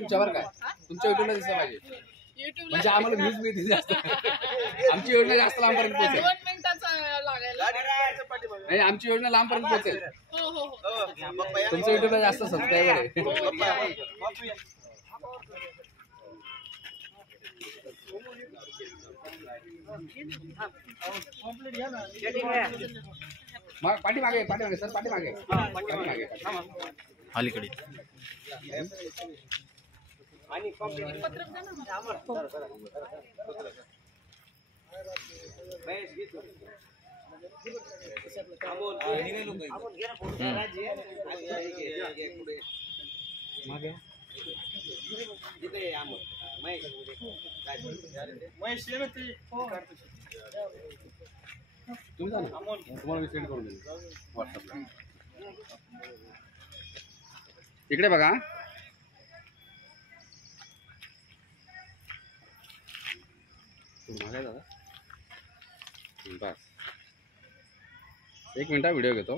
तुमच्यावर काय तुमच्या युट्यूबला दिसलं पाहिजे म्हणजे आम्हाला व्ह्यूज मिळतील जास्त आमची योजना जास्त लांबपर्यंत पोहोचेल 2 मिनिटाचा लागायला नाही आमची योजना लांबपर्यंत पोहोचेल तुमच्या युट्यूबला जास्त सबस्क्रायबर आहे पाठीमागे सर पाठीमागे अलीकडे तुम्हाला मी सेंड करून देईन व्हॉट्सअपला इकडे बघा दादा बस 1 मिनिट व्हिडिओ घेतो